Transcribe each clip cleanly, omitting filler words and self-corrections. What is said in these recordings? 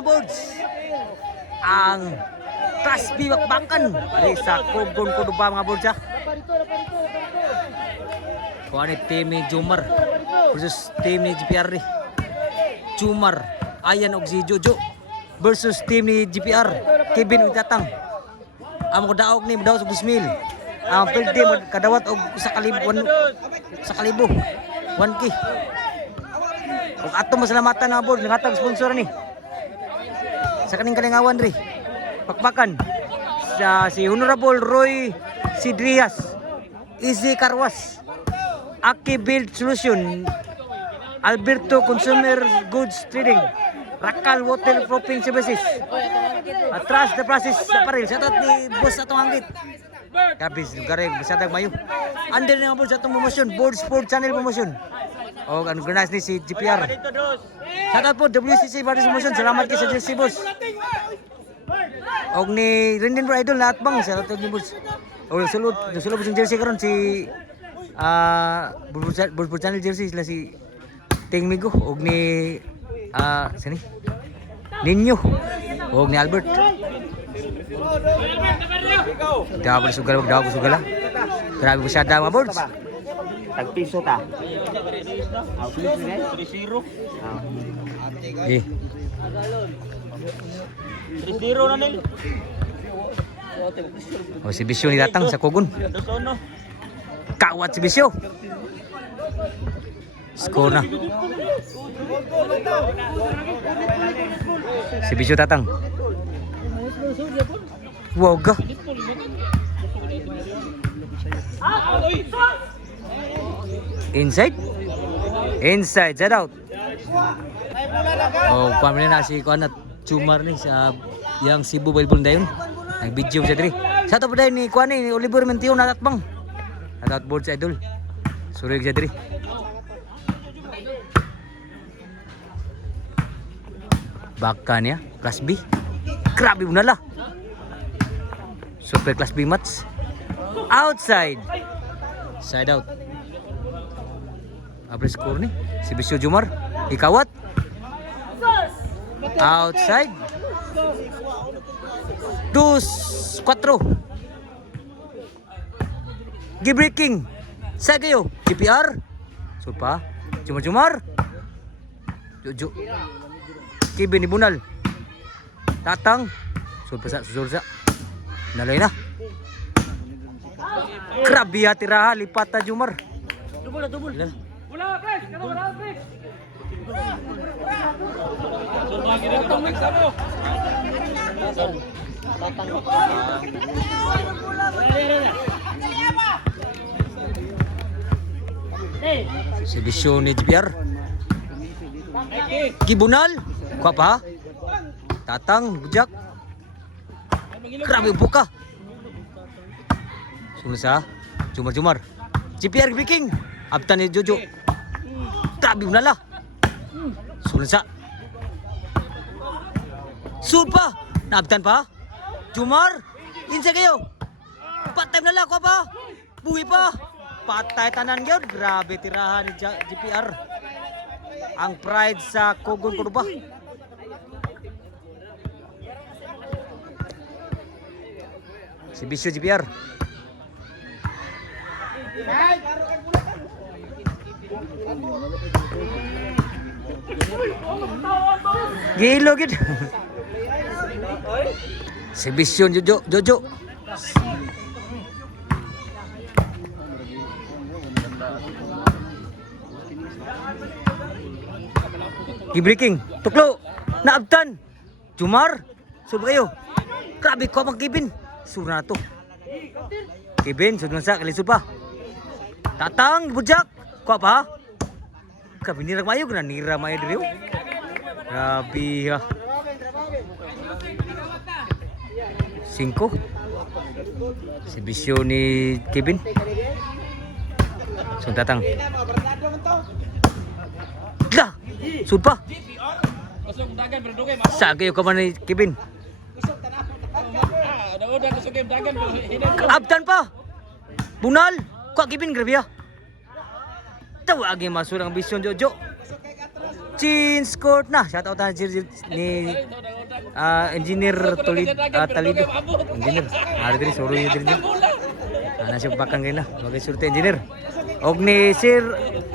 mga boards. Ang Class B bakbakan dari sa Kogon Cordoba mga boards ha. Kuha ni Team Jumar versus Team ni GPR ni. Jumar, Ayan og si Jojo versus Team ni GPR, Kevin ug Tatang. Amo ko daog ni daw sa 2,000. Ang field team kadawat og 1,000 1K. Ug ato masalamatan na board ngatag sponsor ni. Sa kaning kalingawan ri. Pakpakan sa si Honorable Roy Sidrias, Easy Carwas, Aki Build Solution, Alberto Consumer Goods Trading, Rakal Waterproofing Services, Trust the Process sa Paril. Sa atot ni boss atong hanggit. Kabis lugar bisadag mayo. Under na board sa atong promotion, Board Sport Channel promotion. O ang organize ni si GPR. Shout out po WCC Party Promotion. Salamat kay sa JC boss. Og ni Rendon Bro Idol lahat bang sa atot ni boss. O sulod sa jersey karon si Board Sport Channel jersey sila si Ting Migo og ni sini Ninyo og ni Albert. Dapat sugal ha. Grabe po siya mga boards. Tagpiso ta. 3-0. Eh. 3-0 na ning. O si Bisyo ni Tatang sa Kogon. Kawat si Bisyo. Score na. Si Bisyo Tatang. Wow ga. Inside? Inside, side out. Oh, pamilya na si Kuan at Jumar ni sa yang Cebu Volleyball dayon. Nag-video siya diri. Sa to pa ni Kuan ni Oliver Mentio natatbang. Natat board sa idol. Surig siya diri. Baka niya, Class B. Grabe mo nala. Super Class B match. Outside. Side out. Abre score ni si Bisyo Jumar. Ikawat. Outside. 2-4. Gi-breaking. Sa kayo. GPR. Supa. Jumar. Jojo. Kevin Ibunal. Tatang. Susursa. Nalay na. Grabe ya tiraha lipat ta Jumar. Double. Wala, press. Wala, press. Si Bisyo ni GPR. Kibunal. Kuha pa. Tatang, bujak. Grabe buka. Sumasa. Jumar. GPR breaking. Abtan ni Jojo. Grabe nala. Sumasa. Sulpa. Naabtan pa. Jumar. Insa kayo. Patay nala. Kuha pa. Buhi pa. Patay tanan yun. Grabe tirahan ni GPR. Ang pride sa Kogon Cordoba. Si Bisyo GPR. Gilo gid. Si Bisyo Jojo. Gi-breaking. Tuklo. Naabtan. Jumar. Sub kayo. Grabe ko mag Kevin. Sura na to. Kevin, sud man sa kalisod pa. Tatang bujak. Kuha pa. Grabe nirag mayo na nira mayo diri. Grabe ha. 5. Si Bisyo ni Kevin. Sud Tatang. Lah. Sud pa. Sa kayo ka man ni Kevin. Abtan pa. Bunal. Kuha Kevin grabe ha. Tawag yung masurang Bisyo Jojo. Change court na. Shout out na ni Engineer Talido. Engineer. Ari diri suro yun diri. Nasib bakang kay na. Bagay surte engineer. Og ni Sir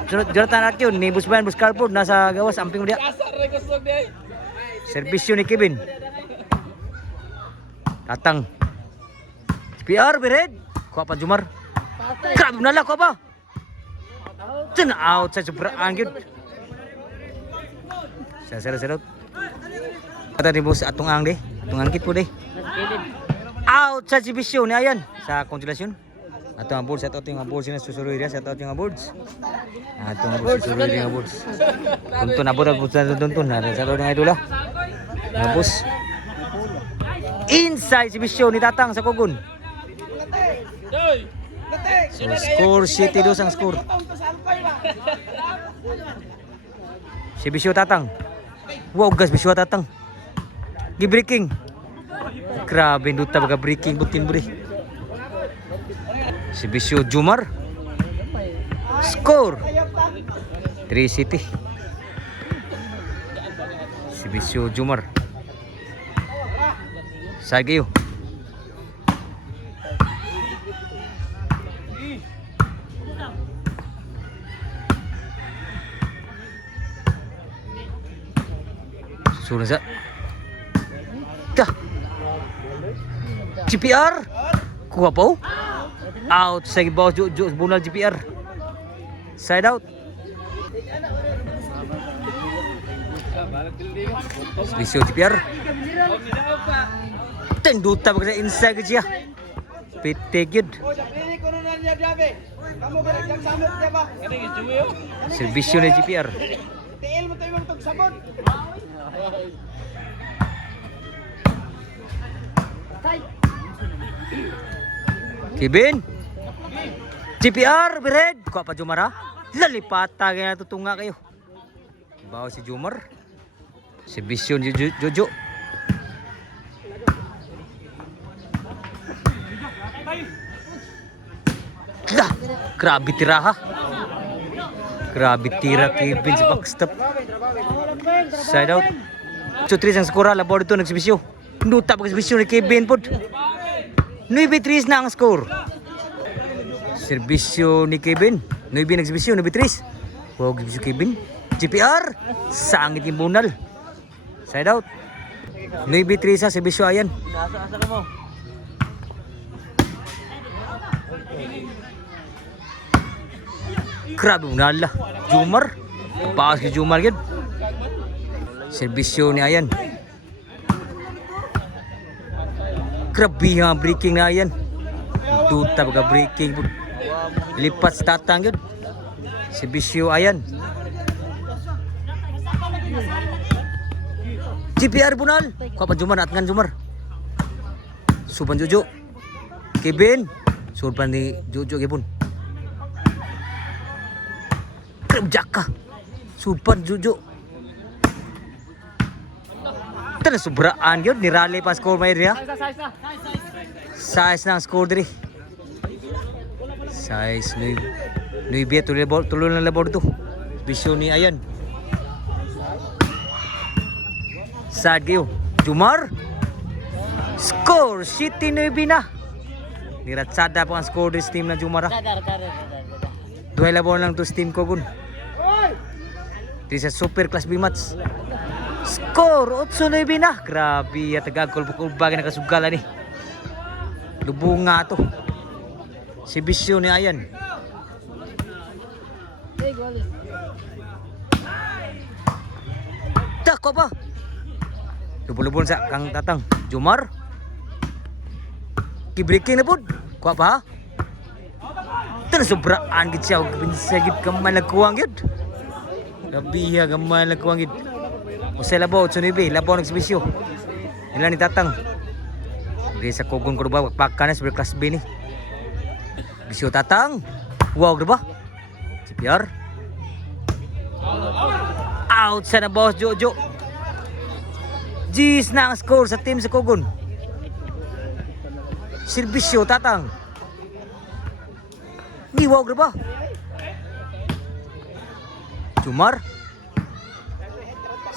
Jonathan Akyon ni Busban Buscarpod nasa gawas amping mo dia. Serbisyo ni Kevin. Tatang. PR bered. Kuha pa Jumar. Grabe na lang ko ba? Turn out sa sobrang gyud. Sa Kata ni boss atong ang de. Atong angkit po de. Out sa exhibition ni ayan sa konsolasyon. Ato ang boards, ato yung boards na susuroy dia, ato yung boards. Ato ang boards susuroy dia boards. Tuntun abot ang boards na tuntun na sa ato ng idola. Mga boss. Inside exhibition ni Tatang sa Kogon. So score City 2 ang score. Si Bisyo Tatang. Wow, gas Bisyo Tatang. Gi-breaking. Grabe duta baga breaking butin buri. Si Bisyo Jumar. Score 3 City. Si Bisyo Jumar. Sagayo. Sudah sa. Dah. GPR. Kuha po. Out sa ibaw bunal GPR. Side out. Bisyo GPR. Tenduta bagay inside siya. Pitigid. Servisyo ni GPR. Kevin GPR bered kuha pa Jumar ha. Lalipata kaya tutunga kayo. Bawa si Jumar. Si Bisyon Jojo. Lah, grabe tira ha. Grabe tira Kevin sa backstop. Side out. 2-3 ang skora labor dito nagsibisyo. Nuta pag eksibisyo ni Kevin pod. 9-3 na ang score. Serbisyo ni Kevin. 9 nagsibisyo, 9-3. Wow, eksibisyo Kevin. GPR. Sangit yung bunal. Side out. 9-3 sa serbisyo ayan. Asa ka mo? Grabe bunal lah. Jumar. Paas si Jumar yun. Serbisyo ni ayan. Grabe ang breaking na yan. Duta baga breaking. Lipat sa Tatang yun. Si Bisyo ayan. GPR bunal. Kuha pa Jumar at ngan Jumar. Suban Jojo. Kevin. Suban ni Jojo Kevin. Kerjak ka. Suban Jojo. Tana sobraan yun. Nirali pa score may rin ha. Size na ang score diri. Size 9 tuloy na labor to. Bisyo ni ayan. Sad kayo. Jumar. Score City 9 na. Niratsada po ang score diri team na Jumar ha. Duhay labor lang to team ko gun. This is super class B match. Score 8-9 na. Grabe at tagagkulbag na kasugalan ni. Lubunga to. Si Bisyo ni ayan. Dako ba? Lubon-lubon sa kang Tatang. Jumar. Ki-breaking na po. Kuha pa ha? Tana sobraan gid siya. Pinsagid kamay nagkuwang yun. Gabiha kamay nagkuwang yun. Usay labaw, 8-9, labaw nagsibisyo. Nila ni Tatang. Di sa Kogon ko ba, pagka na sa class B ni. Bisyo Tatang. Wow, diba? CPR. Out sa na boss Jojo. G's na ang score sa team sa Kogon. Serbisyo Tatang. Ni wow, diba? Jumar.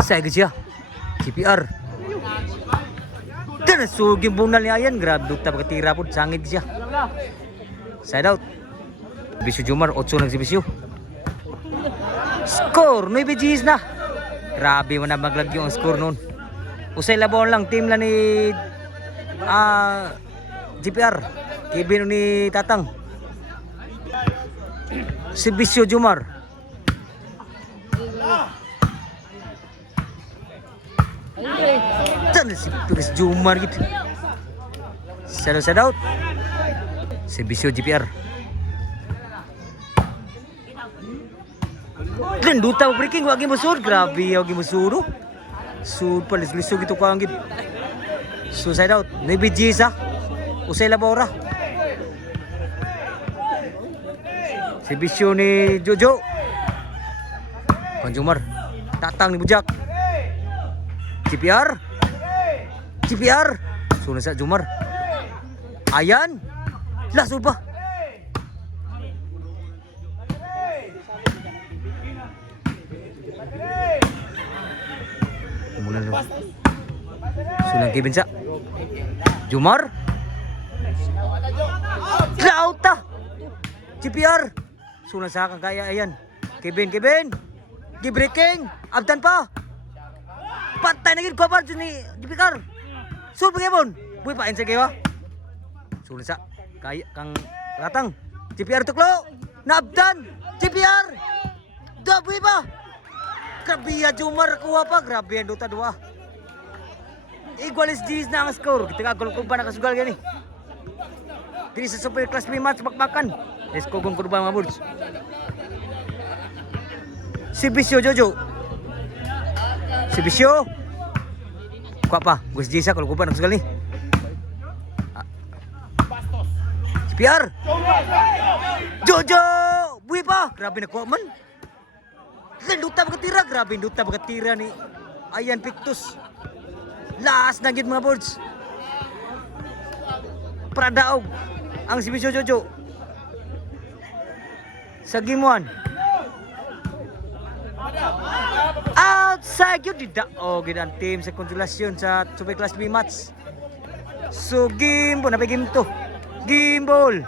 Sa agad siya. GPR. Dan suging bunal ni Ayan. Grabe dukta pagkatira po. Sangit siya. Side out. Bisyo Jomar. 8 nagsibisyo. Score. 9 G's na. Grabe mo na maglagyo ang score noon. Usay labaw lang. Team lang ni GPR. Kevin ni Tatang. Si Bisyo Jomar. Dan si Turis Jomar gitu. Side out. Si Bisyo GPR. Dan duta breaking wagi musud. Grabe wagi musud. Sud palis-lisog gitu ko ang gid. So side out. Maybe Gisa. Usay labaw ra. Si Bisyo ni Jojo. Pan Jomar. Tatang ni Bujak. GPR. Sunod sa Jomar. Ayan. Lasul pa. Mula lang. Sulang Kevin sa Jomar. Lauta. GPR. Sunod sa kang kaya. Ayan. Kevin. Gibreaking. Abdan pa. Patay na gid ko pa ni GPR. Sul pagibon. Buy pa ensa kayo. Sunod sa kaya kang Ratang. GPR tuklo. Nabdan. GPR. Daboy ba? Grabe ya Jomar kuha pa. Grabe yan duta dua. Igualis G's na ang score. Kita kagulong pa nakasugal gani. Diri sa Super Class B match bakbakan. Let's go gong kurba mga bulls. Si Bisyo Jojo. Si Bisyo. Kuha pa. Guys G's kalau kuha nakasugal ni. GPR. Jojo. Buhi pa. Grabe na kuha man. Duta pagkatira. Grabe duta pagkatira ni Ayan Pictus. Last na gid mga boards. Pradaog ang si Bisyo Jojo. Sa game 1. Outside yun. Didao gid ang team sa konsolasyon sa Super Class B match. So game po. Napay game 2. Game ball.